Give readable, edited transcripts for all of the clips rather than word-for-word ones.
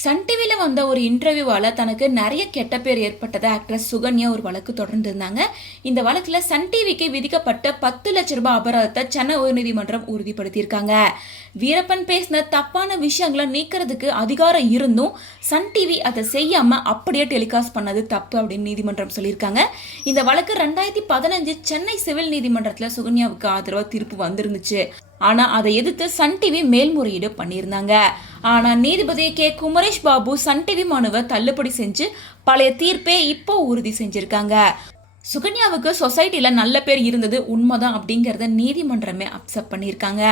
Sun டிவியில் வந்த ஒரு இன்டர்வியூவால் தனக்கு நிறைய கெட்ட பேர் ஏற்பட்டதை ஆக்ட்ரஸ் சுகன்யா ஒரு வழக்கு தொடர்ந்து இருந்தாங்க. இந்த வழக்கில் சன் டிவிக்கு விதிக்கப்பட்ட 10 லட்ச ரூபாய் அபராதத்தை சென்னை உயர்நீதிமன்றம் உறுதிப்படுத்தியிருக்காங்க. வீரப்பன் பேசின தப்பான விஷயங்களை நீக்கிறதுக்கு அதிகாரம் இருந்தும் சன் டிவி அதை செய்யாம அப்படியே டெலிகாஸ்ட் பண்ணது தப்பு அப்படின்னு நீதிமன்றம் சொல்லியிருக்காங்க. இந்த வழக்கு 2015 சென்னை சிவில் நீதிமன்றத்தில் சுகன்யாவுக்கு ஆதரவாக தீர்ப்பு வந்திருந்துச்சு. ஆனா அதை எதிர்த்து சன் டிவி மேல்முறையீடு பண்ணியிருந்தாங்க. ஆனா நீதிபதி K Kumaresh Babu Sun TV மனுவை தள்ளுபடி செஞ்சு பழைய தீர்ப்பே இப்போ உறுதி செஞ்சிருக்காங்க. சுகன்யாவுக்கு சொசைட்டில நல்ல பேர் இருந்தது உண்மைதான் அப்படிங்கறத நீதிமன்றமே அக்செப்ட் பண்ணியிருக்காங்க.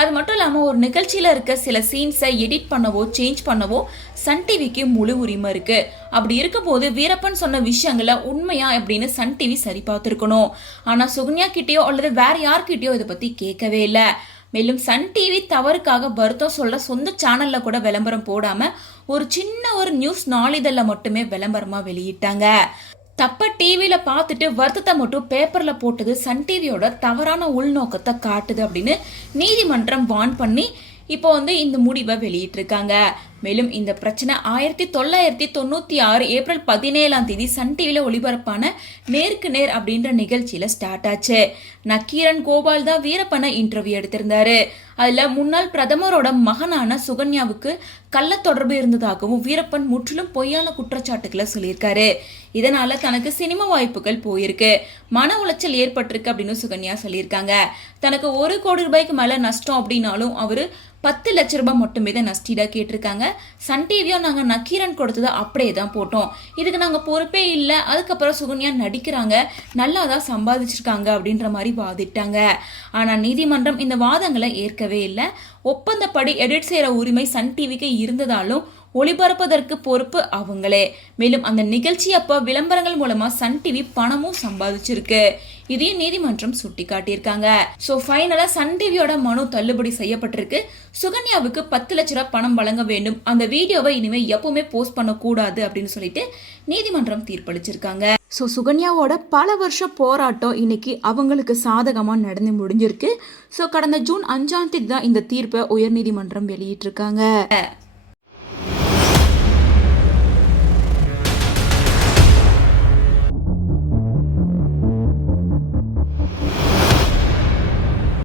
அது மட்டும் இல்லாம ஒரு நிகழ்ச்சியில இருக்க சில சீன்ஸை எடிட் பண்ணவோ சேஞ்ச் பண்ணவோ சன் டிவிக்கு முழு உரிமை இருக்கு. அப்படி இருக்கும் போது வீரப்பன் சொன்ன விஷயங்களை உண்மையா அப்படின்னு சன் டிவி சரி பார்த்துருக்கணும். ஆனா சுகன்யா கிட்டயோ அல்லது வேற யார்கிட்டயோ இதை பத்தி கேட்கவே இல்லை. மேலும் சன் டிவி தவறுக்காக வருத்தம் சொல்ல சொந்த சேனல்ல கூட விளம்பரம் போடாம ஒரு சின்ன ஒரு நியூஸ் நாளிதழில் மட்டுமே விளம்பரமா வெளியிட்டாங்க. தப்ப டிவியில பார்த்துட்டு வருத்தத்தை மட்டும் பேப்பர்ல போட்டது சன் டிவியோட தவறான உள்நோக்கத்தை காட்டுது அப்படின்னு நீதிமன்றம் வான் பண்ணி இப்போ இந்த முடிவை வெளியிட்டிருக்காங்க. மேலும் இந்த பிரச்சனை 1996 ஏப்ரல் 17 சன் டிவியில ஒளிபரப்பான நேருக்கு நேர் அப்படின்ற நிகழ்ச்சியில ஸ்டார்ட் ஆச்சு. நக்கீரன் கோபால் தான் வீரப்பனை இன்டர்வியூ எடுத்திருந்தாரு. அதுல முன்னாள் பிரதமரோட மகனான சுகன்யாவுக்கு கள்ள தொடர்பு இருந்ததாகவும் வீரப்பன் முற்றிலும் பொய்யான குற்றச்சாட்டுக்களை சொல்லியிருக்காரு. இதனால தனக்கு சினிமா வாய்ப்புகள் போயிருக்கு, மன உளைச்சல் ஏற்பட்டிருக்கு அப்படின்னு சுகன்யா சொல்லியிருக்காங்க. தனக்கு 1 கோடி ரூபாய்க்கு மேல நஷ்டம் அப்படின்னாலும் அவரு 10 லட்ச ரூபாய் மட்டுமே தான் நஷ்டீடா கேட்டிருக்காங்க. சன் டிவியோ நாங்கள் நக்கீரன் கொடுத்ததை அப்படியே தான் போட்டோம், இதுக்கு நாங்கள் பொறுப்பே இல்லை. அதுக்கப்புறம் சுகன்யா நடிக்கிறாங்க, நல்லா தான் சம்பாதிச்சிருக்காங்க அப்படின்ற மாதிரி வாதிட்டாங்க. ஆனால் நீதிமன்றம் இந்த வாதங்களை ஏற்கவே இல்லை. ஒப்பந்தப்படி எடிட் செய்கிற உரிமை சன் டிவிக்கு இருந்ததாலும் ஒளிபரப்பதற்கு பொறுப்பு அவங்களே. மேலும் அந்த நிகழ்ச்சி அப்போ விளம்பரங்கள் மூலமா சன் டிவி பணமும் சம்பாதிச்சிருக்கு. இதையும் நீதிமன்றம் சுட்டி காட்டியிருக்காங்க. ஸோ ஃபைனலா சன் டிவியோட மனு தள்ளுபடி செய்யப்பட்டிருக்கு. சுகன்யாவுக்கு 10 லட்ச ரூபாய் பணம் வழங்க வேண்டும், அந்த வீடியோவை இனிமே எப்பவுமே போஸ்ட் பண்ணக்கூடாது அப்படின்னு சொல்லிட்டு நீதிமன்றம் தீர்ப்பளிச்சிருக்காங்க. ஸோ சுகன்யாவோட பல வருஷம் போராட்டம் இன்னைக்கு அவங்களுக்கு சாதகமாக நடந்து முடிஞ்சிருக்கு. ஸோ கடந்த ஜூன் 5 தான் இந்த தீர்ப்பை உயர்நீதிமன்றம் வெளியிட்டிருக்காங்க.